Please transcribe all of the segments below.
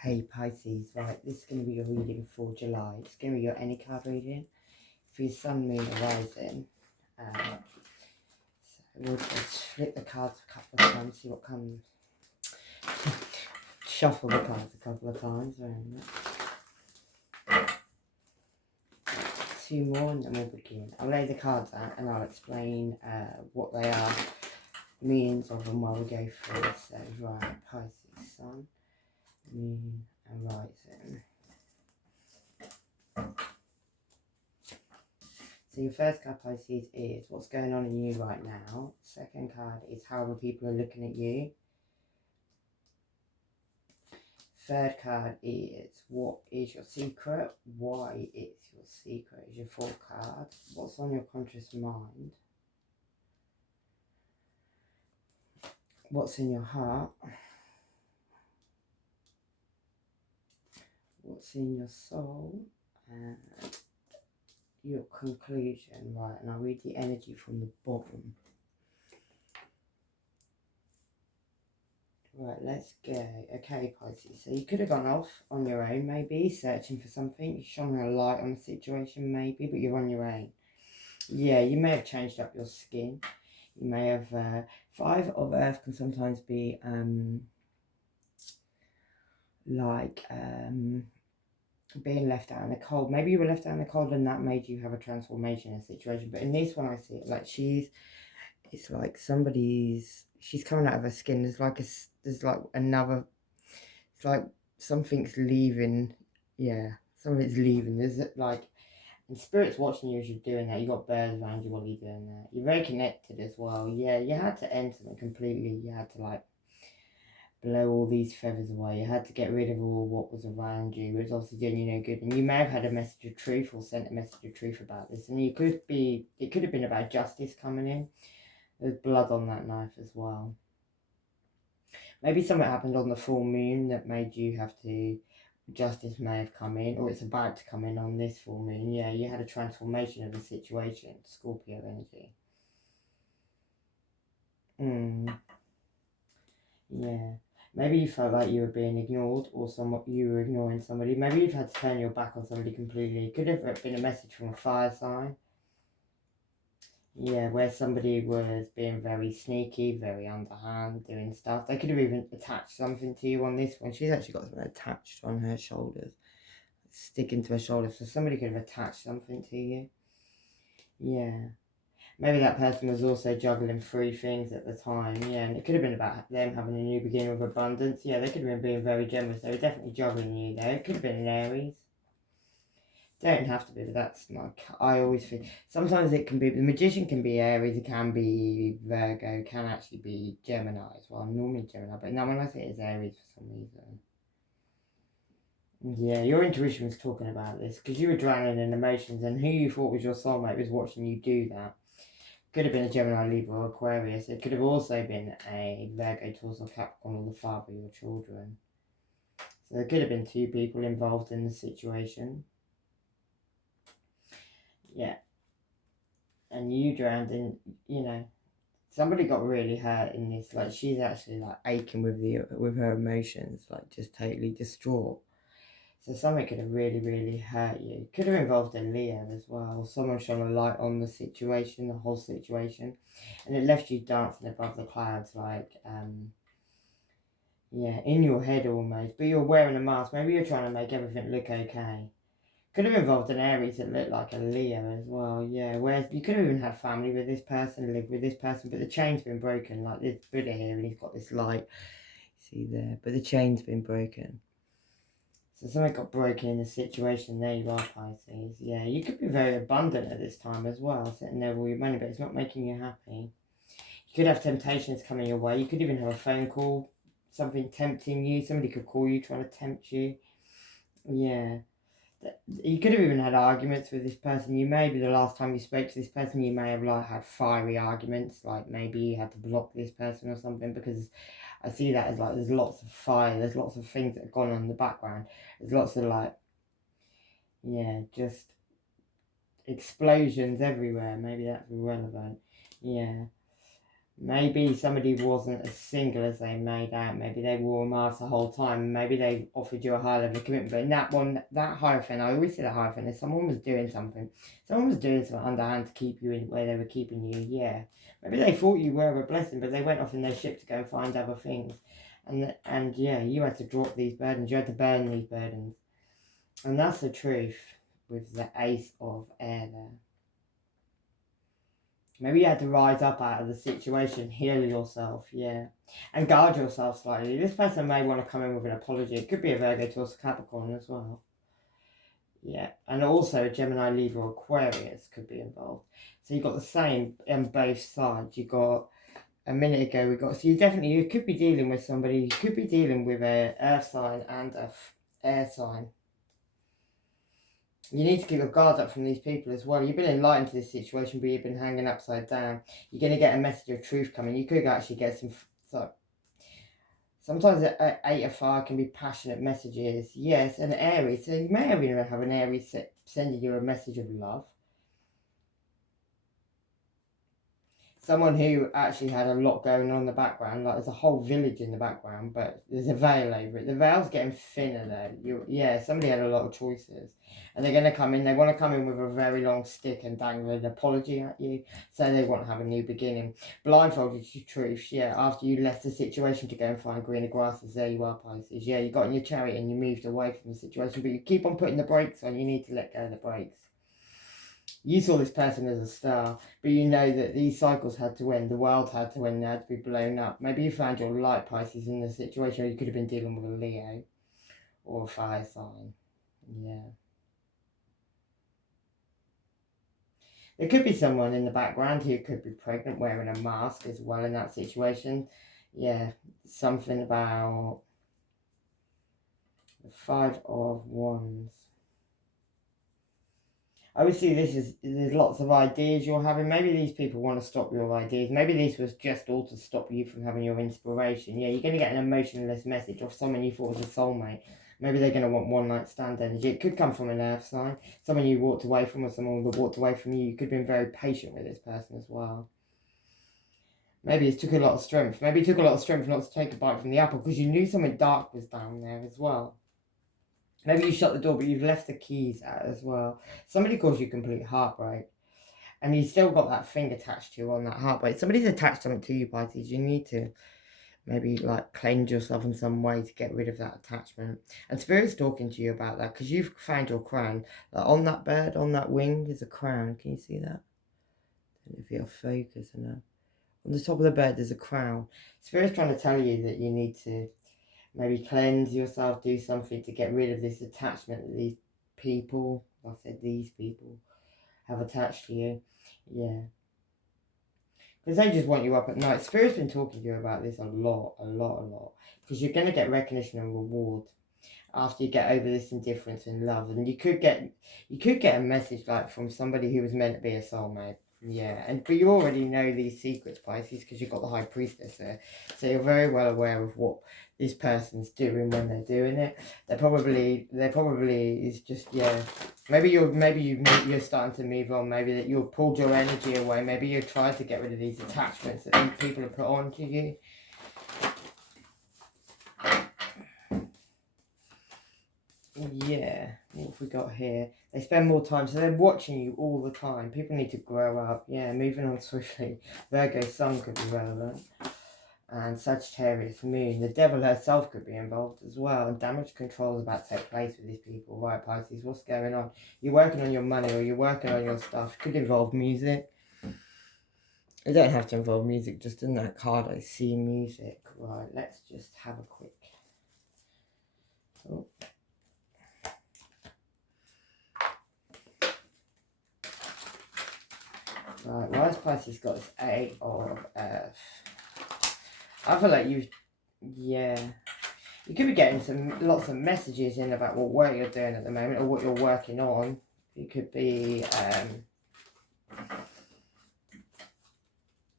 Hey Pisces, right, this is going to be your reading for July. It's going to be your any card reading for your sun, moon, or rising. So we'll just flip the cards a couple of times, see what comes. Shuffle the cards a couple of times. Two more and then we'll begin. I'll lay the cards out and I'll explain what they are, meanings of them while we go through. So, right, Pisces, sun, moon, and rising. So your first card, Pisces, is what's going on in you right now. Second card is how other people are looking at you. Third card is what is your secret, why it's your secret is your fourth card. What's on your conscious mind? What's in your heart? What's in your soul? And your conclusion, right? And I'll read the energy from the bottom. Right, let's go. Okay, Pisces. So you could have gone off on your own, maybe, searching for something. You're shining a light on the situation, maybe, but you're on your own. Yeah, you may have changed up your skin. You may have... Five of Earth can sometimes be, being left out in the cold. Maybe you were left out in the cold and that made you have a transformation in a situation. But in this one, I see it like it's like she's coming out of her skin. There's like another, it's like something's leaving. Yeah, something's leaving. There's like, and spirit's watching you as you're doing that. You got birds around you while you're doing that. You're very connected as well. Yeah, you had to end something completely. You had to like blow all these feathers away. You had to get rid of all what was around you. It was obviously doing you no good. And you may have had a message of truth or sent a message of truth about this. And it could have been about justice coming in. There's blood on that knife as well. Maybe something happened on the full moon that made you have to... Justice may have come in, or it's about to come in on this full moon. Yeah, you had a transformation of the situation. Scorpio energy. Yeah. Maybe you felt like you were being ignored, or you were ignoring somebody. Maybe you've had to turn your back on somebody completely. It could have been a message from a fire sign. Yeah, where somebody was being very sneaky, very underhand, doing stuff. They could have even attached something to you on this one. She's actually got something attached on her shoulders, sticking to her shoulders. So somebody could have attached something to you. Yeah. Maybe that person was also juggling 3 things at the time. Yeah, and it could have been about them having a new beginning with abundance. Yeah, they could have been being very generous. They were definitely juggling you there. It could have been an Aries. Don't have to be, but that's like, I always think, sometimes it can be, the Magician can be Aries, it can be Virgo, can actually be Gemini as well. I'm normally Gemini, but now when I say it's Aries for some reason. Yeah, your intuition was talking about this, because you were drowning in emotions, and who you thought was your soulmate was watching you do that. Could have been a Gemini, Libra, or Aquarius. It could have also been a Virgo, Taurus, or Capricorn, or the father of your children. So there could have been 2 people involved in the situation. Yeah. And you drowned in, somebody got really hurt in this. Like, she's actually like aching with her emotions, like just totally distraught. So something could have really, really hurt you. Could have involved a Leo as well. Someone shone a light on the situation, the whole situation. And it left you dancing above the clouds, like, in your head almost. But you're wearing a mask. Maybe you're trying to make everything look okay. Could have involved an Aries that looked like a Leo as well, yeah. Whereas you could have even had family with this person, lived with this person, but the chain's been broken. Like this Buddha here, and he's got this light, see there, but the chain's been broken. So something got broken in the situation. There you are, Pisces. Yeah, you could be very abundant at this time as well, sitting there with all your money, but it's not making you happy. You could have temptations coming your way. You could even have a phone call, something tempting you. Somebody could call you, trying to tempt you. Yeah. You could have even had arguments with this person. You maybe the last time you spoke to this person, you may have like had fiery arguments. Like maybe you had to block this person or something, because I see that as like there's lots of fire. There's lots of things that have gone on in the background. There's lots of like, just explosions everywhere. Maybe that's irrelevant. Yeah. Maybe somebody wasn't as single as they made out. Maybe they wore a mask the whole time. Maybe they offered you a high level of commitment. But in that one, that Hierophant, I always say the Hierophant, if someone was doing something. Someone was doing something underhand to keep you in where they were keeping you, yeah. Maybe they thought you were a blessing, but they went off in their ship to go and find other things. And yeah, you had to drop these burdens. You had to burn these burdens. And that's the truth with the Ace of Air there. Maybe you had to rise up out of the situation, heal yourself, yeah. And guard yourself slightly. This person may want to come in with an apology. It could be a Virgo, Taurus, Capricorn as well. Yeah. And also a Gemini, Libra, or Aquarius could be involved. So you've got the same on both sides. You got, a minute ago, so you could be dealing with somebody, you could be dealing with a earth sign and a air sign. You need to keep your guard up from these people as well. You've been enlightened to this situation, but you've been hanging upside down. You're going to get a message of truth coming. You could actually get some... So, sometimes an 8 of fire can be passionate messages. Yes, an Aries. So you may even have an Aries sending you a message of love. Someone who actually had a lot going on in the background, like there's a whole village in the background, but there's a veil over it. The veil's getting thinner there. Somebody had a lot of choices. And they're going to come in, they want to come in with a very long stick and dangle an apology at you. So they want to have a new beginning. Blindfolded to truth, yeah. After you left the situation to go and find greener grasses, there you are, Pisces. Yeah, you got in your chariot and you moved away from the situation, but you keep on putting the brakes on. You need to let go of the brakes. You saw this person as a star, but you know that these cycles had to end. The world had to end. They had to be blown up. Maybe you found your light, Pisces, in the situation where you could have been dealing with a Leo or a fire sign. Yeah. There could be someone in the background who could be pregnant wearing a mask as well in that situation. Yeah, something about the 5 of Wands. Obviously, there's lots of ideas you're having. Maybe these people want to stop your ideas. Maybe this was just all to stop you from having your inspiration. Yeah, you're going to get an emotionless message of someone you thought was a soulmate. Maybe they're going to want one night stand energy. It could come from an earth sign. Someone you walked away from or someone who walked away from you. You could have been very patient with this person as well. Maybe it took a lot of strength. Maybe it took a lot of strength not to take a bite from the apple because you knew something dark was down there as well. Maybe you shut the door, but you've left the keys out as well. Somebody caused you complete heartbreak. And you still got that thing attached to you on that heartbreak. Somebody's attached something to you, Pisces. You need to maybe like cleanse yourself in some way to get rid of that attachment. And Spirit's talking to you about that because you've found your crown. Like on that bird, on that wing, is a crown. Can you see that? I don't know if you're focused enough. On the top of the bird, there's a crown. Spirit's trying to tell you that you need to maybe cleanse yourself, do something to get rid of this attachment that these people, I said these people, have attached to you. Yeah. Because they just want you up at night. Spirit's been talking to you about this a lot. Because you're going to get recognition and reward after you get over this indifference and love. And you could get a message like from somebody who was meant to be a soulmate. Yeah, but you already know these secrets, Pisces, because you've got the High Priestess there. So you're very well aware of what this person's doing when they're doing it. They're probably is just, yeah. Maybe you're starting to move on. Maybe that you've pulled your energy away. Maybe you tried to get rid of these attachments that these people have put onto you. Yeah, what have we got here? They spend more time, so they're watching you all the time. People need to grow up. Yeah, moving on swiftly. Virgo Sun could be relevant. And Sagittarius Moon. The devil herself could be involved as well. And damage control is about to take place with these people. Right, Pisces, what's going on? You're working on your money or you're working on your stuff. Could involve music. It don't have to involve music, just in that card I see music. Right, let's just have a quick... Oh. Right, why has Pisces got this 8 of Earth? I feel like you could be getting lots of messages in about what work you're doing at the moment or what you're working on. You could be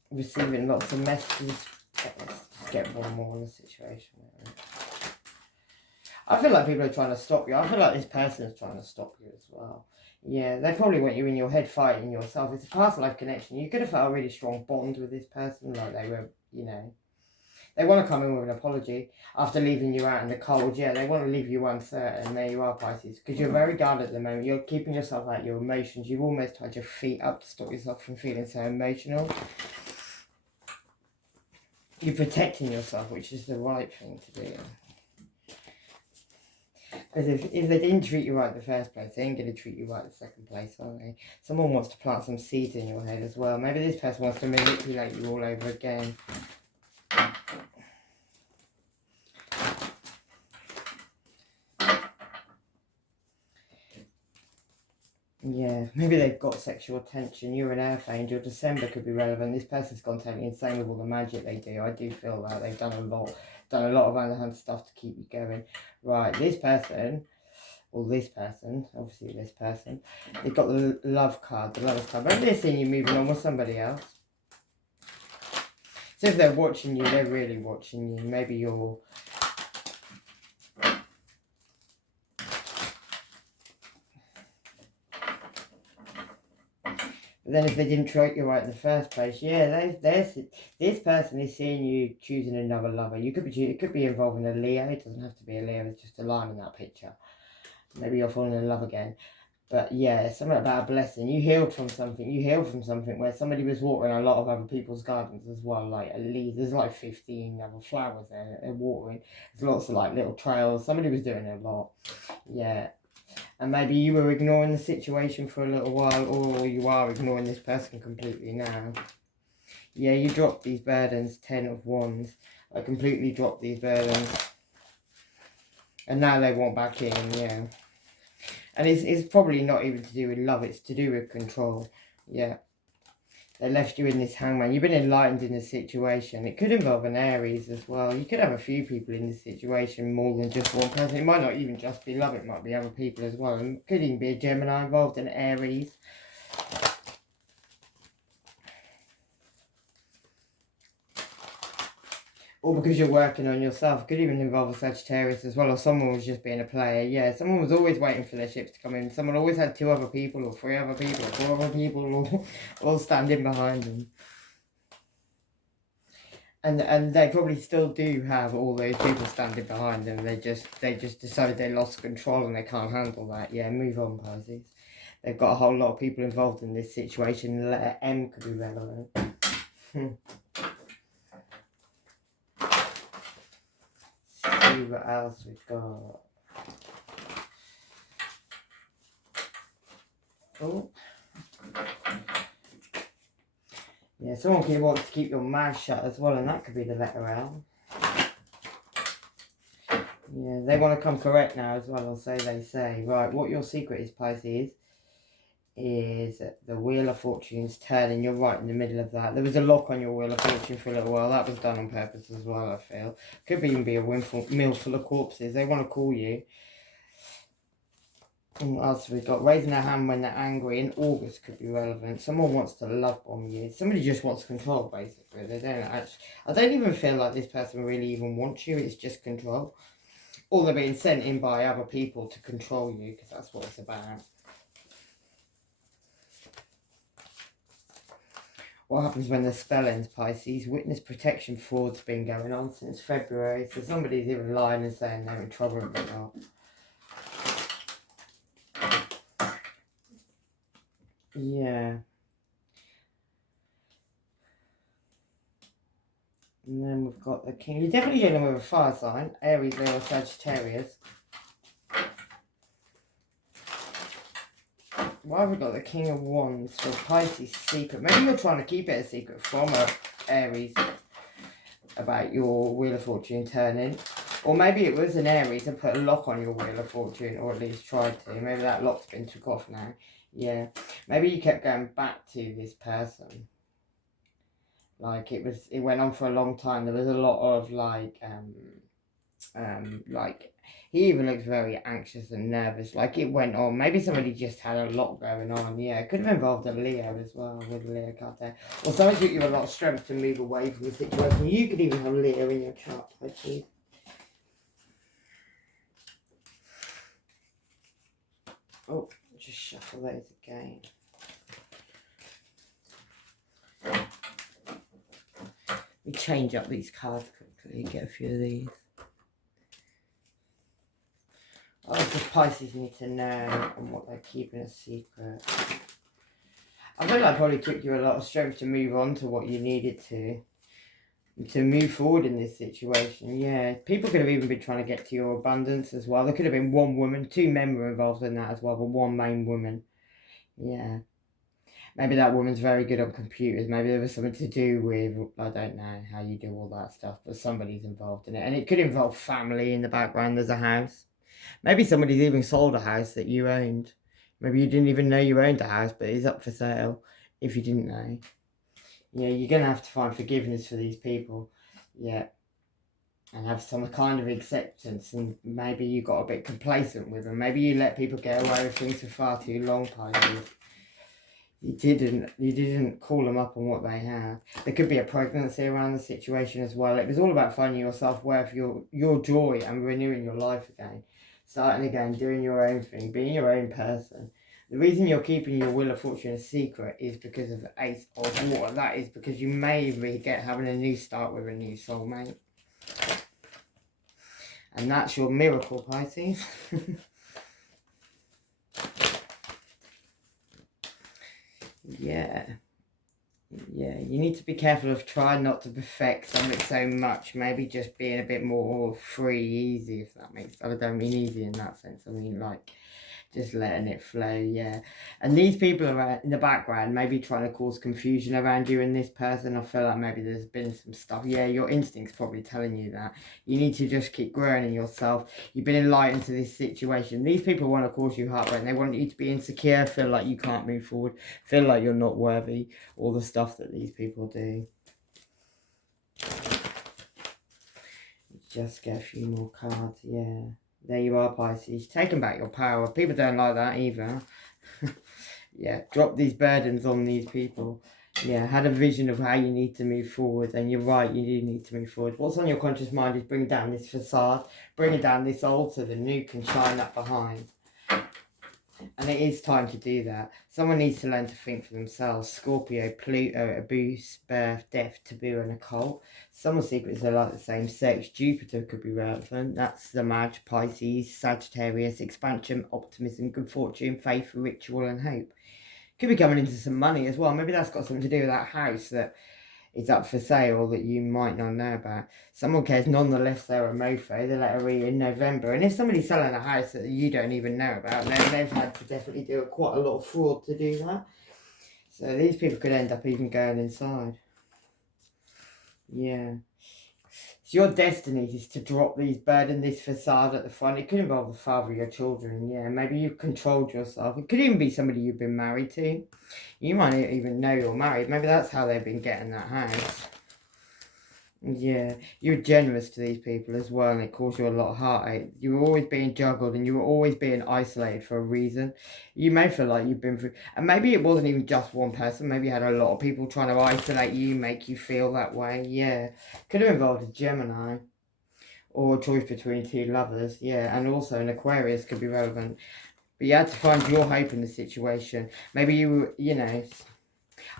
receiving lots of messages. Let's just get one more on the situation. I feel like people are trying to stop you. I feel like this person is trying to stop you as well. Yeah, they probably want you in your head fighting yourself. It's a past life connection. You could have felt a really strong bond with this person, like they were, you know. They want to come in with an apology after leaving you out in the cold. Yeah, they want to leave you uncertain. There you are, Pisces. Because you're very guarded at the moment. You're keeping yourself out your emotions. You've almost tied your feet up to stop yourself from feeling so emotional. You're protecting yourself, which is the right thing to do. Because if they didn't treat you right in the first place, they ain't going to treat you right in the second place, are they? Someone wants to plant some seeds in your head as well. Maybe this person wants to manipulate you all over again. Yeah, maybe they've got sexual tension. You're an earth angel. December could be relevant. This person's gone totally insane with all the magic they do. I do feel that they've done a lot of underhand stuff to keep you going. Right, this person, or this person, obviously this person, they've got the love card, the lovers card. Maybe they're seeing you moving on with somebody else. So if they're watching you, they're really watching you. Maybe you're... But then if they didn't treat you right in the first place, yeah, this person is seeing you choosing another lover. It could be involving a Leo. It doesn't have to be a Leo. It's just a line in that picture. Maybe you're falling in love again. But yeah, something about a blessing. You healed from something. You healed from something where somebody was watering a lot of other people's gardens as well. Like at least there's like 15 other flowers there that they're watering. There's lots of like little trails. Somebody was doing a lot. Yeah. And maybe you were ignoring the situation for a little while, or you are ignoring this person completely now. Yeah, you dropped these burdens, 10 of Wands. I completely dropped these burdens. And now they want back in, yeah. And it's probably not even to do with love, it's to do with control. Yeah. They left you in this hangman. You've been enlightened in the situation. It could involve an Aries as well. You could have a few people in this situation, more than just one person. It might not even just be love. It might be other people as well. And it could even be a Gemini involved, an Aries. Or because you're working on yourself. It could even involve a Sagittarius as well. Or someone was just being a player. Yeah, someone was always waiting for their ships to come in. Someone always had 2 other people or 3 other people or 4 other people all standing behind them. And they probably still do have all those people standing behind them. They just decided they lost control and they can't handle that. Yeah, move on, Pisces. They've got a whole lot of people involved in this situation. The letter M could be relevant. See what else we've got. Oh. Yeah, someone could want to keep your mouth shut as well, and that could be the letter L. Yeah, they want to come correct now as well, or so they say. Right, what your secret is, Pisces, is the Wheel of Fortune's turning. You're right in the middle of that. There was a lock on your Wheel of Fortune for a little while. That was done on purpose as well, I feel. Could even be a mill full of corpses. They want to call you. And what else have we got? Raising their hand when they're angry in August could be relevant. Someone wants to love bomb you. Somebody just wants control, basically. They don't actually... I don't even feel like this person really even wants you. It's just control. Or they're being sent in by other people to control you, because that's what it's about. What happens when the spell ends, Pisces? Witness protection fraud's been going on since February. So somebody's even lying and saying they're in trouble, but not. Yeah. And then we've got the King. You're definitely dealing with a fire sign. Aries, Leo, Sagittarius. Why have we got the King of Wands for Pisces secret? Maybe you're trying to keep it a secret from Aries about your Wheel of Fortune turning. Or maybe it was an Aries and put a lock on your Wheel of Fortune, or at least tried to. Maybe that lock's been took off now. Yeah. Maybe you kept going back to this person. Like it went on for a long time. There was a lot of like he even looks very anxious and nervous. Like it went on. Maybe somebody just had a lot going on. Yeah, it could have involved a Leo as well with a Leo card there. Or somebody took you a lot of strength to move away from the situation. You could even have Leo in your chart, I think. Oh, Just shuffle those again. We change up these cards quickly, get a few of these. Oh, the Pisces need to know and what they're keeping a secret. I feel like probably took you a lot of strength to move on to what you needed to move forward in this situation. Yeah, people could have even been trying to get to your abundance as well. There could have been one woman, 2 men were involved in that as well, but one main woman. Yeah. Maybe that woman's very good on computers. Maybe there was something to do with, I don't know how you do all that stuff, but somebody's involved in it. And it could involve family in the background. There's a house. Maybe somebody's even sold a house that you owned. Maybe you didn't even know you owned a house, but it's up for sale if you didn't know. Yeah, you're going to have to find forgiveness for these people. Yeah. And have some kind of acceptance, and maybe you got a bit complacent with them. Maybe you let people get away with things for far too long, Pisces. You didn't call them up on what they had. There could be a pregnancy around the situation as well. It was all about finding your self-worth, your joy, and renewing your life again. Starting again, doing your own thing, being your own person. The reason you're keeping your Wheel of Fortune a secret is because of the Ace of Water. That is because you may be having a new start with a new soulmate. And that's your miracle, Pisces. Yeah, you need to be careful of trying not to perfect something so much. Maybe just being a bit more free, easy, if that makes sense. I don't mean easy in that sense. I mean like just letting it flow, yeah. And these people are in the background, maybe trying to cause confusion around you and this person. I feel like maybe there's been some stuff. Yeah, your instinct's probably telling you that. You need to just keep growing in yourself. You've been enlightened to this situation. These people want to cause you heartbreak. They want you to be insecure, feel like you can't move forward, feel like you're not worthy. All the stuff that these people do. Just get a few more cards, yeah. There you are, Pisces. Taking back your power. People don't like that either. Yeah, drop these burdens on these people. Yeah, had a vision of how you need to move forward. And you're right, you do need to move forward. What's on your conscious mind is bring down this facade. Bring down this old so the new can shine up behind. And it is time to do that. Someone needs to learn to think for themselves. Scorpio, Pluto, abuse, birth, death, taboo, and occult. Some secrets are like the same sex. Jupiter could be relevant. That's the Magi, Pisces, Sagittarius, expansion, optimism, good fortune, faith, ritual, and hope. Could be coming into some money as well. Maybe that's got something to do with that house that is up for sale that you might not know about. Someone cares nonetheless they're a mofo. They let her read in November. And if somebody's selling a house that you don't even know about, then they've had to definitely do quite a lot of fraud to do that. So these people could end up even going inside. Yeah. So your destiny is to drop these burdens, this facade at the front. It could involve the father of your children. Yeah, maybe you've controlled yourself. It could even be somebody you've been married to. You might not even know you're married. Maybe that's how they've been getting that house. Yeah, you're generous to these people as well, and it caused you a lot of heartache. You were always being juggled, and you were always being isolated for a reason. You may feel like you've been through, and maybe it wasn't even just one person. Maybe you had a lot of people trying to isolate you, make you feel that way. Yeah, could have involved a Gemini, or a choice between 2 lovers. Yeah, and also an Aquarius could be relevant. But you had to find your hope in the situation. Maybe you know.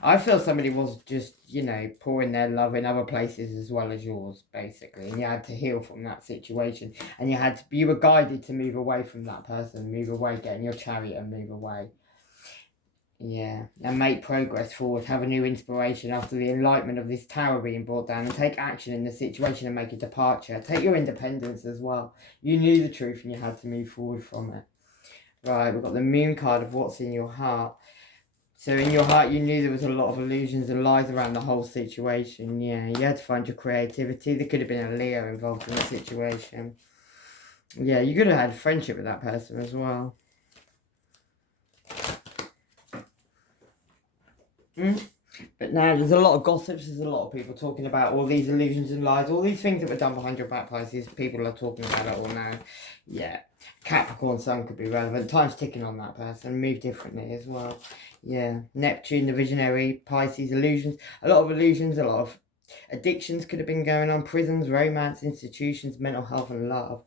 I feel somebody was just, pouring their love in other places as well as yours, basically. And you had to heal from that situation. And you were guided to move away from that person, move away, get in your chariot and move away. Yeah, and make progress forward, have a new inspiration after the enlightenment of this tower being brought down, and take action in the situation and make a departure. Take your independence as well. You knew the truth and you had to move forward from it. Right, we've got the moon card of what's in your heart. So in your heart, you knew there was a lot of illusions and lies around the whole situation. Yeah, you had to find your creativity. There could have been a Leo involved in the situation. Yeah, you could have had a friendship with that person as well. But now there's a lot of gossips. There's a lot of people talking about all these illusions and lies. All these things that were done behind your back, Pisces. People are talking about it all now. Yeah, Capricorn Sun could be relevant. Time's ticking on that person. Move differently as well. Yeah, Neptune, the visionary, Pisces, illusions. A lot of illusions, a lot of addictions could have been going on. Prisons, romance, institutions, mental health and love.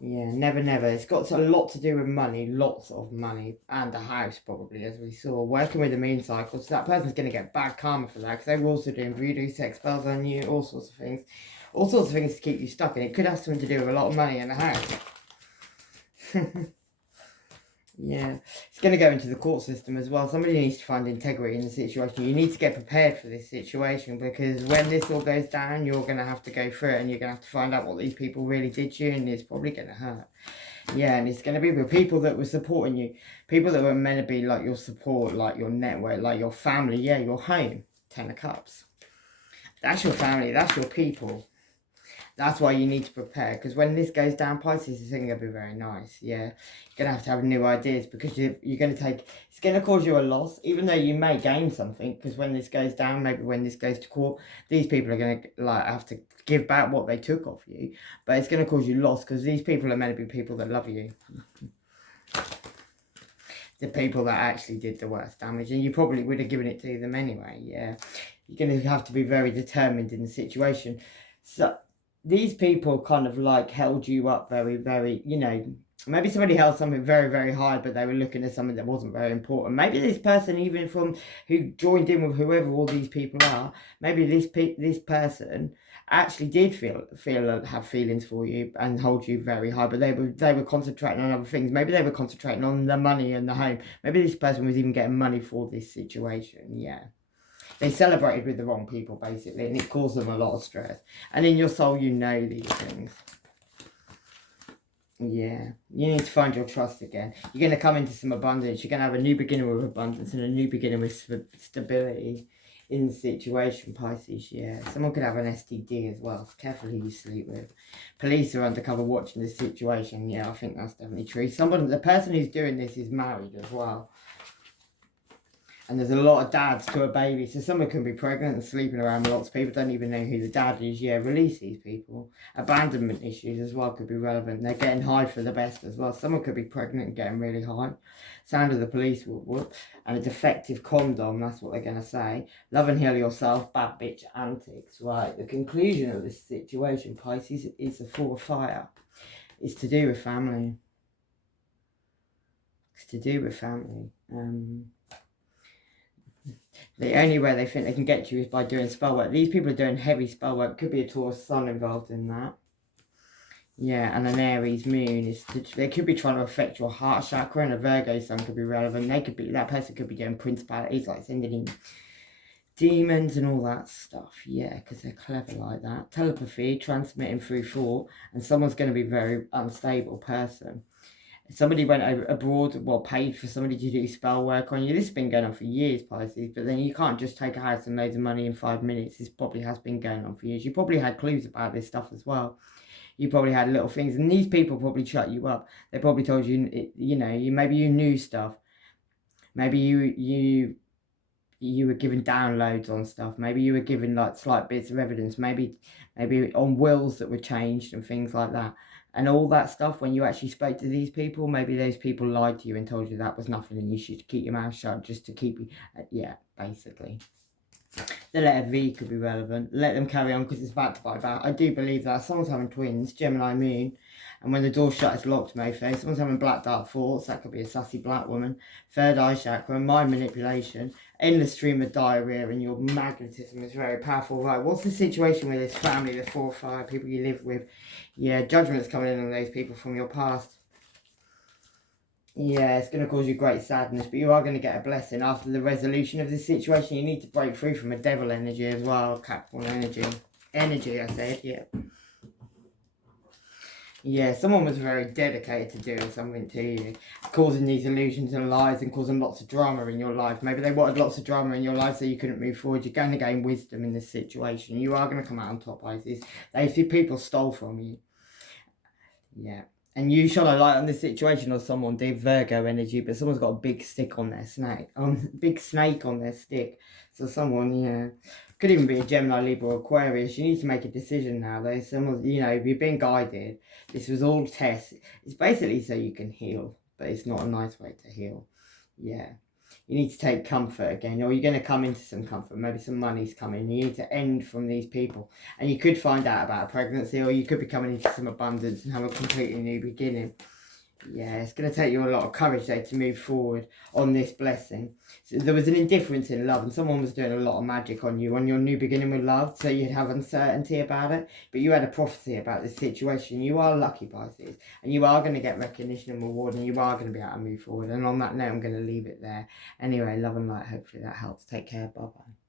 Yeah, never, never. It's got a lot to do with money, lots of money, and a house probably, as we saw. Working with the moon cycle, so that person's going to get bad karma for that, because they were also doing voodoo, sex spells on you, all sorts of things. All sorts of things to keep you stuck, and it could have something to do with a lot of money in the house. Yeah, it's going to go into the court system as well. Somebody needs to find integrity in the situation. You need to get prepared for this situation, because when this all goes down, you're going to have to go through it, and you're going to have to find out what these people really did to you, and it's probably going to hurt. Yeah, and it's going to be with people that were supporting you, people that were meant to be like your support, like your network, like your family, yeah, your home. 10 of Cups. That's your family, that's your people. That's why you need to prepare, because when this goes down, Pisces, it's going to be very nice. Yeah, you're going to have new ideas, because you're going to take, it's going to cause you a loss, even though you may gain something, because when this goes down, maybe when this goes to court, these people are going to like have to give back what they took off you, but it's going to cause you loss, because these people are meant to be people that love you. The people that actually did the worst damage, and you probably would have given it to them anyway. Yeah, you're going to have to be very determined in the situation. So these people kind of like held you up very, very, you know, maybe somebody held something very, very high, but they were looking at something that wasn't very important. Maybe this person, even from who joined in with whoever all these people are, maybe this person actually did have feelings for you and hold you very high, but they were concentrating on other things. Maybe they were concentrating on the money and the home. Maybe this person was even getting money for this situation. Yeah. They celebrated with the wrong people, basically, and it caused them a lot of stress. And in your soul, you know these things. Yeah, you need to find your trust again. You're going to come into some abundance. You're going to have a new beginning with abundance and a new beginning with stability in the situation, Pisces. Yeah, someone could have an STD as well. Careful who you sleep with. Police are undercover watching the situation. Yeah, I think that's definitely true. The person who's doing this is married as well. And there's a lot of dads to a baby. So someone can be pregnant and sleeping around with lots of people, don't even know who the dad is. Yeah, release these people. Abandonment issues as well could be relevant. They're getting high for the best as well. Someone could be pregnant and getting really high. Sound of the police whoop. And a defective condom, that's what they're going to say. Love and heal yourself, bad bitch antics. Right, the conclusion of this situation, Pisces, is the Four of Fire. It's to do with family. It's to do with family. The only way they think they can get to you is by doing spell work. These people are doing heavy spell work. Could be a Taurus sun involved in that. Yeah, and an Aries moon. They could be trying to affect your heart chakra, and a Virgo sun could be relevant. That person could be doing principalities, like sending in demons and all that stuff. Yeah, because they're clever like that. Telepathy, transmitting through thought, and someone's going to be a very unstable person. Somebody went abroad, paid for somebody to do spell work on you. This has been going on for years, Pisces, but then you can't just take a house and loads of money in 5 minutes. This probably has been going on for years. You probably had clues about this stuff as well. You probably had little things, and these people probably shut you up. They probably told you, maybe you knew stuff. Maybe you were given downloads on stuff. Maybe you were given like slight bits of evidence. Maybe on wills that were changed and things like that. And all that stuff, when you actually spoke to these people, maybe those people lied to you and told you that was nothing and you should keep your mouth shut just to keep you... yeah, basically. The letter V could be relevant. Let them carry on because it's about to bite back. I do believe that. Someone's having twins, Gemini moon. And when the door's shut, it's locked, mofo. Someone's having black dark thoughts. That could be a sassy black woman. Third eye chakra, mind manipulation. Endless stream of diarrhea, and your magnetism is very powerful. Right, what's the situation with this family, the 4 or 5 people you live with? Yeah, judgment's coming in on those people from your past. Yeah, it's going to cause you great sadness, but you are going to get a blessing after the resolution of this situation. You need to break free from a devil energy as well, Capricorn energy. Energy, I said, yeah. Yeah, someone was very dedicated to doing something to you, causing these illusions and lies and causing lots of drama in your life. Maybe they wanted lots of drama in your life so you couldn't move forward. You're going to gain wisdom in this situation. You are going to come out on top, Pisces. Those people stole from you. Yeah. And you shone a light on this situation, or someone did, Virgo energy, but someone's got a big stick on their snake. Big snake on their stick. So someone, yeah. Could even be a Gemini, Libra, or Aquarius. You need to make a decision now. There's someone, if you've been guided, this was all tests. It's basically so you can heal, but it's not a nice way to heal. Yeah. you need to take comfort again, or you're going to come into some comfort. Maybe some money's coming. You need to end from these people. And you could find out about a pregnancy, or you could be coming into some abundance and have a completely new beginning. Yeah, it's going to take you a lot of courage though to move forward on this blessing. So there was an indifference in love, and someone was doing a lot of magic on you on your new beginning with love, so you'd have uncertainty about it. But you had a prophecy about this situation. You are lucky, Pisces, and you are going to get recognition and reward, and you are going to be able to move forward. And on that note, I'm going to leave it there. Anyway, love and light. Hopefully that helps. Take care. Bye bye.